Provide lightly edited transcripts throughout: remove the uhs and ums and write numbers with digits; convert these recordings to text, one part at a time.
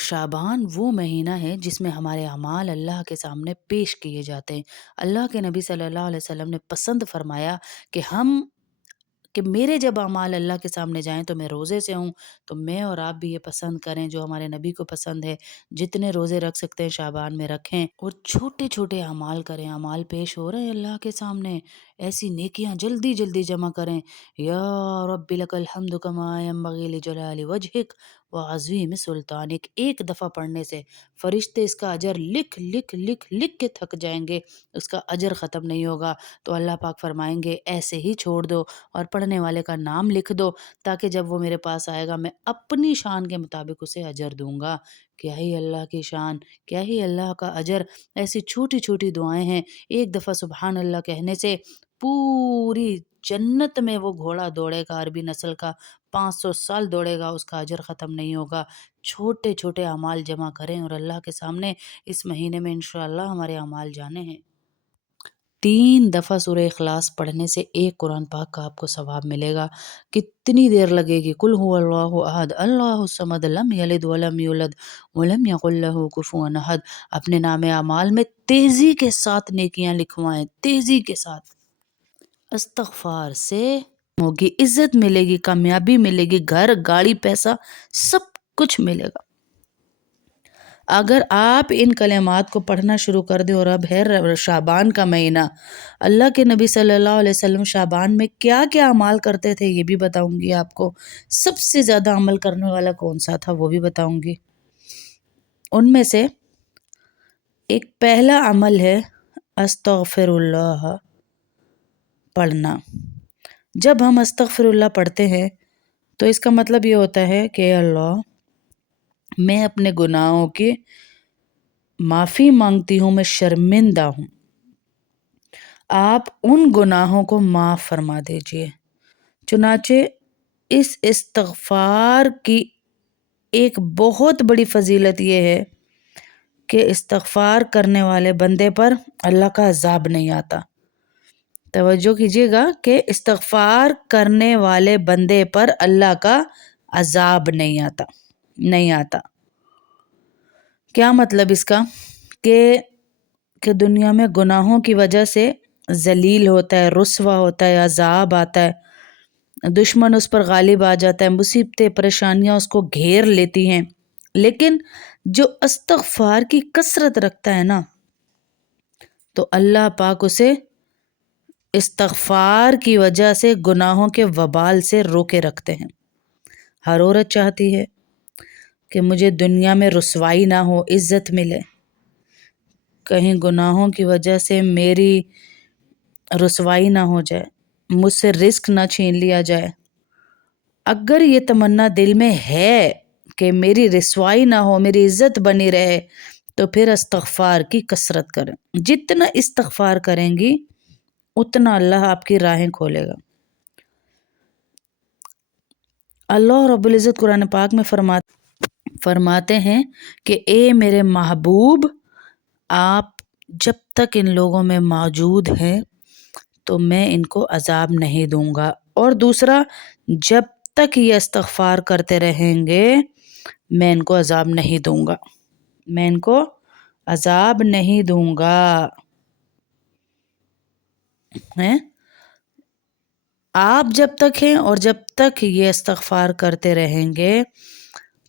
شعبان وہ مہینہ ہے جس میں ہمارے اعمال اللہ کے سامنے پیش کیے جاتے ہیں۔ اللہ کے نبی صلی اللہ علیہ وسلم نے پسند فرمایا کہ میرے جب اعمال اللہ کے سامنے جائیں تو میں روزے سے ہوں، تو میں اور آپ بھی یہ پسند کریں جو ہمارے نبی کو پسند ہے، جتنے روزے رکھ سکتے ہیں شعبان میں رکھیں، اور چھوٹے چھوٹے اعمال کریں۔ اعمال پیش ہو رہے ہیں اللہ کے سامنے، ایسی نیکیاں جلدی جلدی جمع کریں۔ یا رب لک الحمد کما ینبغی لجلال وجہک وعظیم سلطانک، ایک دفعہ پڑھنے سے فرشتے اس کا اجر لکھ لکھ لکھ لکھ کے تھک جائیں گے، اس کا اجر ختم نہیں ہوگا۔ تو اللہ پاک فرمائیں گے ایسے ہی چھوڑ دو اور پڑھنے والے کا نام لکھ دو، تاکہ جب وہ میرے پاس آئے گا میں اپنی شان کے مطابق اسے اجر دوں گا۔ کیا ہی اللہ کی شان، کیا ہی اللہ کا اجر۔ ایسی چھوٹی چھوٹی دعائیں ہیں، ایک دفعہ سبحان اللہ کہنے سے پوری جنت میں وہ گھوڑا دوڑے گا، عربی نسل کا 500 سال دوڑے گا، اس کا اجر ختم نہیں ہوگا۔ چھوٹے چھوٹے اعمال جمع کریں اور اللہ کے سامنے اس مہینے میں انشاءاللہ ہمارے اعمال جانے ہیں۔ 3 دفعہ سورہ اخلاص پڑھنے سے ایک قرآن پاک کا آپ کو ثواب ملے گا۔ کتنی دیر لگے گی؟ قل هو اللہ احد اللہ الصمد لم یلد ولم یولد ولم یکن لہ کفوا احد۔ اپنے نام اعمال میں تیزی کے ساتھ نیکیاں لکھوائیں، تیزی کے ساتھ۔ استغفار سے ہوگی، عزت ملے گی، کامیابی ملے گی، گھر گاڑی پیسہ سب کچھ ملے گا۔ اگر آپ ان کلمات کو پڑھنا شروع کر دیں، اور اب ہے شعبان کا مہینہ، اللہ کے نبی صلی اللہ علیہ وسلم شعبان میں کیا کیا عمال کرتے تھے یہ بھی بتاؤں گی آپ کو۔ سب سے زیادہ عمل کرنے والا کون سا تھا وہ بھی بتاؤں گی۔ ان میں سے ایک پہلا عمل ہے استغفر اللہ پڑھنا۔ جب ہم استغفر اللہ پڑھتے ہیں تو اس کا مطلب یہ ہوتا ہے کہ اللہ میں اپنے گناہوں کی معافی مانگتی ہوں، میں شرمندہ ہوں، آپ ان گناہوں کو معاف فرما دیجئے۔ چنانچہ اس استغفار کی ایک بہت بڑی فضیلت یہ ہے کہ استغفار کرنے والے بندے پر اللہ کا عذاب نہیں آتا۔ توجہ کیجیے گا کہ استغفار کرنے والے بندے پر اللہ کا عذاب نہیں آتا۔ کیا مطلب اس کا؟ کہ دنیا میں گناہوں کی وجہ سے ذلیل ہوتا ہے، رسوا ہوتا ہے، عذاب آتا ہے، دشمن اس پر غالب آ جاتا ہے، مصیبتیں پریشانیاں اس کو گھیر لیتی ہیں، لیکن جو استغفار کی کثرت رکھتا ہے نا، تو اللہ پاک اسے استغفار کی وجہ سے گناہوں کے وبال سے روکے رکھتے ہیں۔ ہر عورت چاہتی ہے کہ مجھے دنیا میں رسوائی نہ ہو، عزت ملے، کہیں گناہوں کی وجہ سے میری رسوائی نہ ہو جائے، مجھ سے رزق نہ چھین لیا جائے۔ اگر یہ تمنا دل میں ہے کہ میری رسوائی نہ ہو، میری عزت بنی رہے، تو پھر استغفار کی کثرت کریں۔ جتنا استغفار کریں گی اتنا اللہ آپ کی راہیں کھولے گا۔ اللہ رب العزت قرآن پاک میں فرماتے ہیں کہ اے میرے محبوب، آپ جب تک ان لوگوں میں موجود ہیں تو میں ان کو عذاب نہیں دوں گا، اور دوسرا جب تک یہ استغفار کرتے رہیں گے میں ان کو عذاب نہیں دوں گا، میں ان کو عذاب نہیں دوں گا۔ آپ جب تک ہیں اور جب تک یہ استغفار کرتے رہیں گے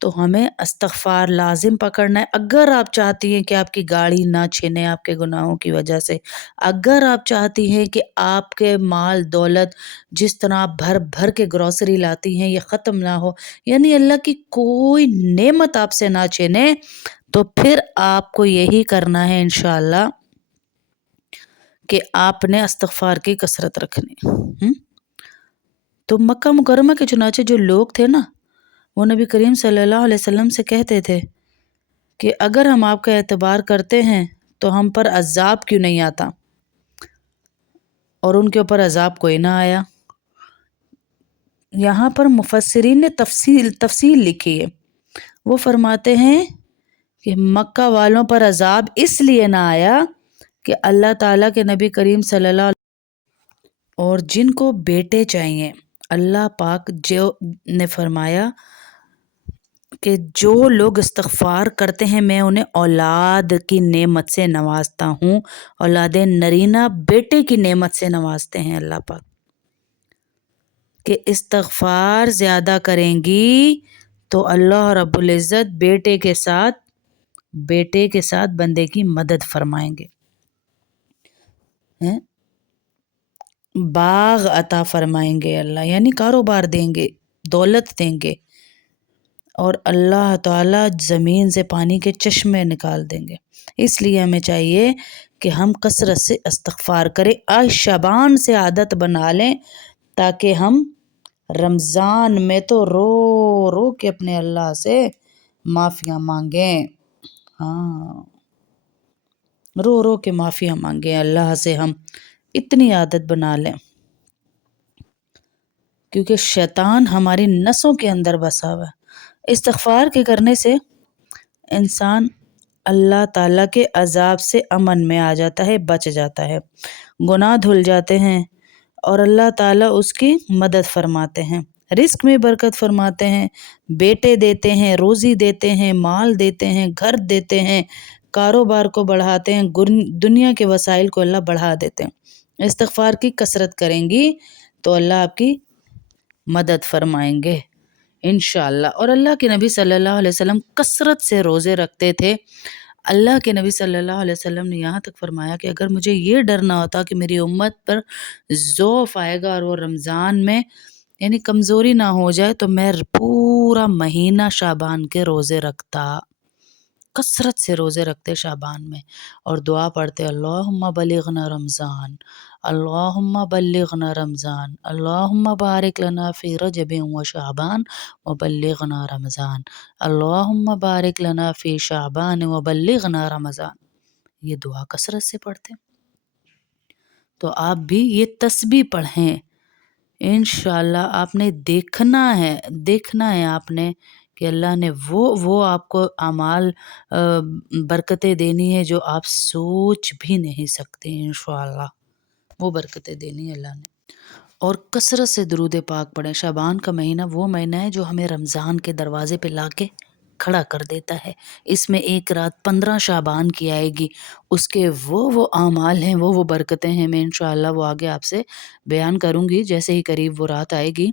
تو ہمیں استغفار لازم پکڑنا ہے۔ اگر آپ چاہتی ہیں کہ آپ کی گاڑی نہ چھنے آپ کے گناہوں کی وجہ سے، اگر آپ چاہتی ہیں کہ آپ کے مال دولت جس طرح آپ بھر بھر کے گروسری لاتی ہیں یہ ختم نہ ہو، یعنی اللہ کی کوئی نعمت آپ سے نہ چھنے، تو پھر آپ کو یہی کرنا ہے انشاءاللہ کہ آپ نے استغفار کی کثرت رکھنی۔ تو مکہ مکرمہ کے چنانچہ جو لوگ تھے نا، وہ نبی کریم صلی اللہ علیہ وسلم سے کہتے تھے کہ اگر ہم آپ کا اعتبار کرتے ہیں تو ہم پر عذاب کیوں نہیں آتا، اور ان کے اوپر عذاب کوئی نہ آیا۔ یہاں پر مفسرین نے تفصیل لکھی ہے، وہ فرماتے ہیں کہ مکہ والوں پر عذاب اس لیے نہ آیا کہ اللہ تعالیٰ کے نبی کریم صلی اللہ علیہ وسلم اور جن کو بیٹے چاہیے، اللہ پاک جو نے فرمایا کہ جو لوگ استغفار کرتے ہیں میں انہیں اولاد کی نعمت سے نوازتا ہوں، اولاد نرینہ بیٹے کی نعمت سے نوازتے ہیں اللہ پاک، کہ استغفار زیادہ کریں گی تو اللہ رب العزت بیٹے کے ساتھ بندے کی مدد فرمائیں گے، باغ عطا فرمائیں گے اللہ، یعنی کاروبار دیں گے، دولت دیں گے، اور اللہ تعالیٰ زمین سے پانی کے چشمے نکال دیں گے۔ اس لیے ہمیں چاہیے کہ ہم کثرت سے استغفار کریں، آج شعبان سے عادت بنا لیں تاکہ ہم رمضان میں تو رو رو کے اپنے اللہ سے معافیاں مانگیں، ہاں رو رو کے معافیاں مانگیں اللہ سے، ہم اتنی عادت بنا لیں، کیونکہ شیطان ہماری نسوں کے اندر بسا ہوا ہے۔ استغفار کے کرنے سے انسان اللہ تعالیٰ کے عذاب سے امن میں آ جاتا ہے، بچ جاتا ہے، گناہ دھل جاتے ہیں اور اللہ تعالیٰ اس کی مدد فرماتے ہیں، رزق میں برکت فرماتے ہیں، بیٹے دیتے ہیں، روزی دیتے ہیں، مال دیتے ہیں، گھر دیتے ہیں، کاروبار کو بڑھاتے ہیں، دنیا کے وسائل کو اللہ بڑھا دیتے ہیں۔ استغفار کی کثرت کریں گی تو اللہ آپ کی مدد فرمائیں گے انشاءاللہ۔ اور اللہ کے نبی صلی اللہ علیہ وسلم کثرت سے روزے رکھتے تھے۔ اللہ کے نبی صلی اللہ علیہ وسلم نے یہاں تک فرمایا کہ اگر مجھے یہ ڈر نہ ہوتا کہ میری امت پر ضعف آئے گا اور وہ رمضان میں یعنی کمزوری نہ ہو جائے تو میں پورا مہینہ شعبان کے روزے رکھتا، کثرت سے روزے رکھتے شعبان میں، اور دعا پڑھتے اللہم بلغنا رمضان، اللہم بلغنا رمضان، اللہم بارک لنا فی رجب و شعبان و بلغنا رمضان، اللہم بارک لنا فی شعبان و بلغنا رمضان۔ یہ دعا کثرت سے پڑھتے، تو آپ بھی یہ تسبیح پڑھیں، انشاءاللہ آپ نے دیکھنا ہے آپ نے کہ اللہ نے وہ آپ کو اعمال برکتیں دینی ہے جو آپ سوچ بھی نہیں سکتے، انشاءاللہ وہ برکتیں دینی ہے اللہ نے۔ اور کثرت سے درود پاک پڑھیں۔ شعبان کا مہینہ وہ مہینہ ہے جو ہمیں رمضان کے دروازے پہ لا کے کھڑا کر دیتا ہے، اس میں ایک رات 15 شعبان کی آئے گی، اس کے وہ اعمال ہیں، وہ برکتیں ہیں، میں انشاءاللہ وہ آگے آپ سے بیان کروں گی جیسے ہی قریب وہ رات آئے گی۔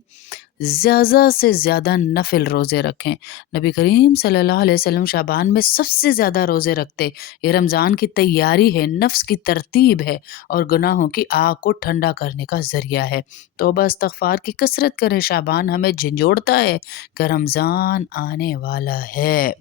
زیادہ سے زیادہ نفل روزے رکھیں، نبی کریم صلی اللہ علیہ وسلم شعبان میں سب سے زیادہ روزے رکھتے، یہ رمضان کی تیاری ہے، نفس کی ترتیب ہے اور گناہوں کی آگ کو ٹھنڈا کرنے کا ذریعہ ہے۔ توبہ استغفار کی کثرت کریں، شعبان ہمیں جھنجھوڑتا ہے کہ رمضان آنے والا ہے،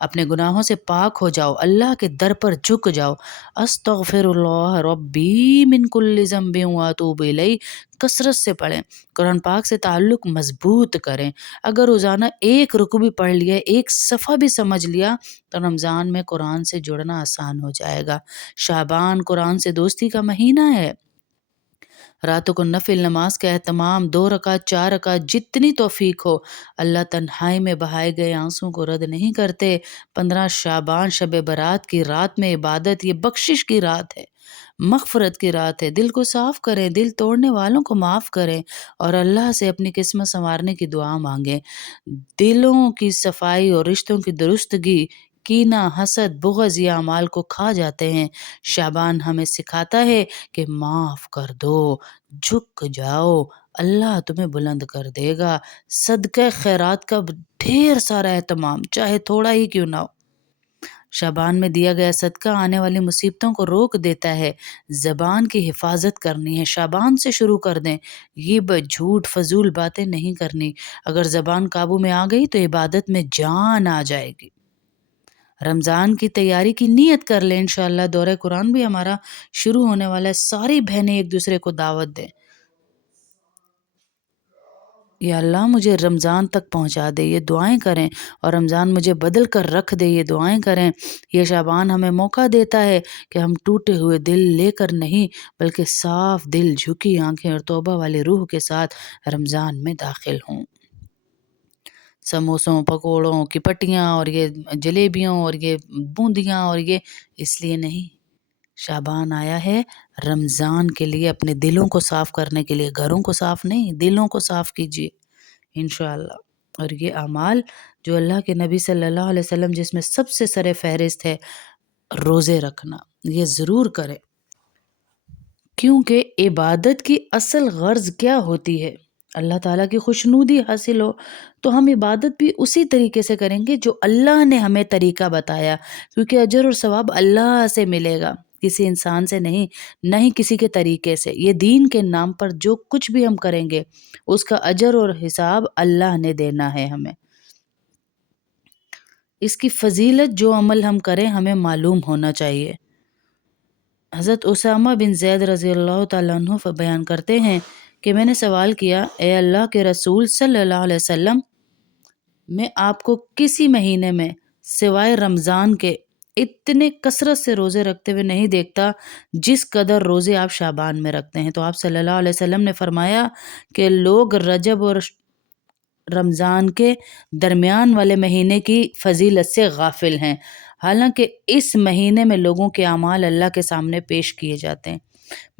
اپنے گناہوں سے پاک ہو جاؤ، اللہ کے در پر جھک جاؤ، استغفر اللہ ربی من کل ذنب واتوب الیہ کثرت سے پڑھیں، قرآن پاک سے تعلق مضبوط کریں۔ اگر روزانہ ایک رکوع بھی پڑھ لیا، ایک صفحہ بھی سمجھ لیا تو رمضان میں قرآن سے جڑنا آسان ہو جائے گا۔ شعبان قرآن سے دوستی کا مہینہ ہے، راتوں کو نفل نماز کا اہتمام، 2 رکعت 4 رکعت جتنی توفیق ہو، اللہ تنہائی میں بہائے گئے آنسوں کو رد نہیں کرتے۔ 15 شعبان شب برات کی رات میں عبادت، یہ بخشش کی رات ہے، مغفرت کی رات ہے، دل کو صاف کریں، دل توڑنے والوں کو معاف کریں اور اللہ سے اپنی قسمت سنوارنے کی دعا مانگیں۔ دلوں کی صفائی اور رشتوں کی درستگی، کینہ، حسد، بغض یہ اعمال کو کھا جاتے ہیں۔ شعبان ہمیں سکھاتا ہے کہ معاف کر دو، جھک جاؤ، اللہ تمہیں بلند کر دے گا۔ صدقہ خیرات کا ڈھیر سارا اہتمام، چاہے تھوڑا ہی کیوں نہ ہو۔ شعبان میں دیا گیا صدقہ آنے والی مصیبتوں کو روک دیتا ہے۔ زبان کی حفاظت کرنی ہے، شعبان سے شروع کر دیں، غیبت، جھوٹ، فضول باتیں نہیں کرنی۔ اگر زبان قابو میں آ گئی تو عبادت میں جان آ جائے گی۔ رمضان کی تیاری کی نیت کر لیں، انشاءاللہ دورہ قرآن بھی ہمارا شروع ہونے والا ہے، ساری بہنیں ایک دوسرے کو دعوت دیں، یا اللہ مجھے رمضان تک پہنچا دے، یہ دعائیں کریں، اور رمضان مجھے بدل کر رکھ دے، یہ دعائیں کریں۔ یہ شعبان ہمیں موقع دیتا ہے کہ ہم ٹوٹے ہوئے دل لے کر نہیں بلکہ صاف دل، جھکی آنکھیں اور توبہ والی روح کے ساتھ رمضان میں داخل ہوں۔ سموسوں، پکوڑوں کی پٹیاں اور یہ جلیبیوں اور یہ بوندیاں اور یہ اس لیے نہیں، شعبان آیا ہے رمضان کے لیے، اپنے دلوں کو صاف کرنے کے لیے، گھروں کو صاف نہیں، دلوں کو صاف کیجیے انشاءاللہ۔ اور یہ اعمال جو اللہ کے نبی صلی اللہ علیہ وسلم جس میں سب سے سر فہرست ہے روزے رکھنا، یہ ضرور کریں، کیونکہ عبادت کی اصل غرض کیا ہوتی ہے؟ اللہ تعالیٰ کی خوشنودی حاصل ہو، تو ہم عبادت بھی اسی طریقے سے کریں گے جو اللہ نے ہمیں طریقہ بتایا، کیونکہ اجر اور ثواب اللہ سے ملے گا، کسی انسان سے نہیں، نہ ہی کسی کے طریقے سے۔ یہ دین کے نام پر جو کچھ بھی ہم کریں گے اس کا اجر اور حساب اللہ نے دینا ہے ہمیں۔ اس کی فضیلت جو عمل ہم کریں ہمیں معلوم ہونا چاہیے۔ حضرت اسامہ بن زید رضی اللہ تعالیٰ عنہ بیان کرتے ہیں کہ میں نے سوال کیا، اے اللہ کے رسول صلی اللہ علیہ وسلم، میں آپ کو کسی مہینے میں سوائے رمضان کے اتنے کثرت سے روزے رکھتے ہوئے نہیں دیکھتا جس قدر روزے آپ شعبان میں رکھتے ہیں۔ تو آپ صلی اللہ علیہ وسلم نے فرمایا کہ لوگ رجب اور رمضان کے درمیان والے مہینے کی فضیلت سے غافل ہیں، حالانکہ اس مہینے میں لوگوں کے اعمال اللہ کے سامنے پیش کیے جاتے ہیں۔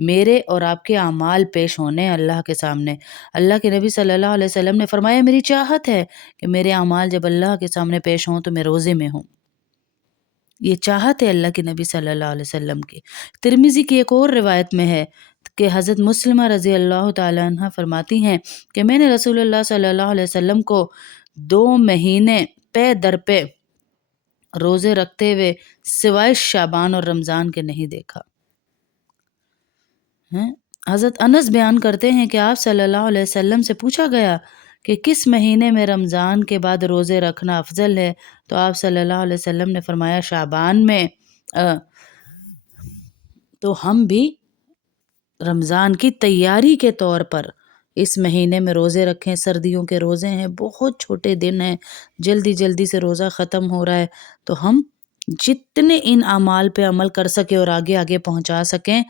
میرے اور آپ کے اعمال پیش ہونے اللہ کے سامنے۔ اللہ کے نبی صلی اللہ علیہ وسلم نے فرمایا، میری چاہت ہے کہ میرے اعمال جب اللہ کے سامنے پیش ہوں تو میں روزے میں ہوں۔ یہ چاہت ہے اللہ کے نبی صلی اللہ علیہ وسلم کی۔ ترمذی کی ایک اور روایت میں ہے کہ حضرت مسلمہ رضی اللہ تعالیٰ عنہ فرماتی ہیں کہ میں نے رسول اللہ صلی اللہ علیہ وسلم کو 2 مہینے پے در پہ روزے رکھتے ہوئے سوائے شعبان اور رمضان کے نہیں دیکھا۔ حضرت انس بیان کرتے ہیں کہ آپ صلی اللہ علیہ وسلم سے پوچھا گیا کہ کس مہینے میں رمضان کے بعد روزے رکھنا افضل ہے، تو آپ صلی اللہ علیہ وسلم نے فرمایا شعبان میں۔ تو ہم بھی رمضان کی تیاری کے طور پر اس مہینے میں روزے رکھیں۔ سردیوں کے روزے ہیں، بہت چھوٹے دن ہیں، جلدی جلدی سے روزہ ختم ہو رہا ہے، تو ہم جتنے ان اعمال پہ عمل کر سکیں اور آگے آگے پہنچا سکیں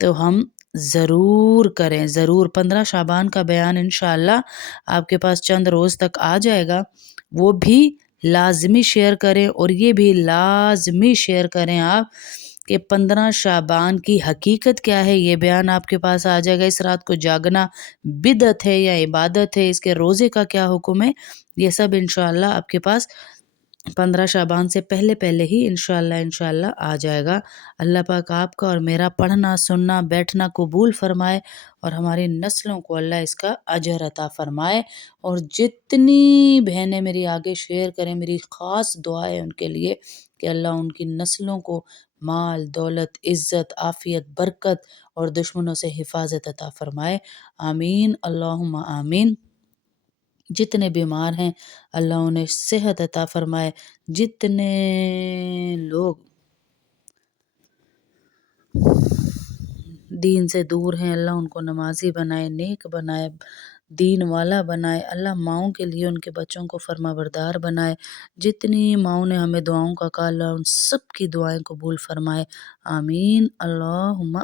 تو ہم ضرور کریں، ضرور۔ 15 شعبان کا بیان انشاءاللہ آپ کے پاس چند روز تک آ جائے گا، وہ بھی لازمی شیئر کریں، اور یہ بھی لازمی شیئر کریں آپ کہ 15 شعبان کی حقیقت کیا ہے، یہ بیان آپ کے پاس آ جائے گا۔ اس رات کو جاگنا بدعت ہے یا عبادت ہے، اس کے روزے کا کیا حکم ہے، یہ سب انشاءاللہ آپ کے پاس 15 شعبان سے پہلے ہی انشاءاللہ آ جائے گا۔ اللہ پاک آپ کا اور میرا پڑھنا، سننا، بیٹھنا قبول فرمائے، اور ہماری نسلوں کو اللہ اس کا اجر عطا فرمائے۔ اور جتنی بہنیں میری آگے شیئر کریں، میری خاص دعا ہے ان کے لیے کہ اللہ ان کی نسلوں کو مال، دولت، عزت، عافیت، برکت اور دشمنوں سے حفاظت عطا فرمائے۔ آمین، اللہم آمین۔ جتنے بیمار ہیں اللہ انہیں صحت عطا فرمائے، جتنے لوگ دین سے دور ہیں اللہ ان کو نمازی بنائے، نیک بنائے، دین والا بنائے۔ اللہ ماؤں کے لیے ان کے بچوں کو فرما بردار بنائے۔ جتنی ماؤں نے ہمیں دعاؤں کا کہا، اللہ ان سب کی دعائیں قبول فرمائے۔ آمین، اللہم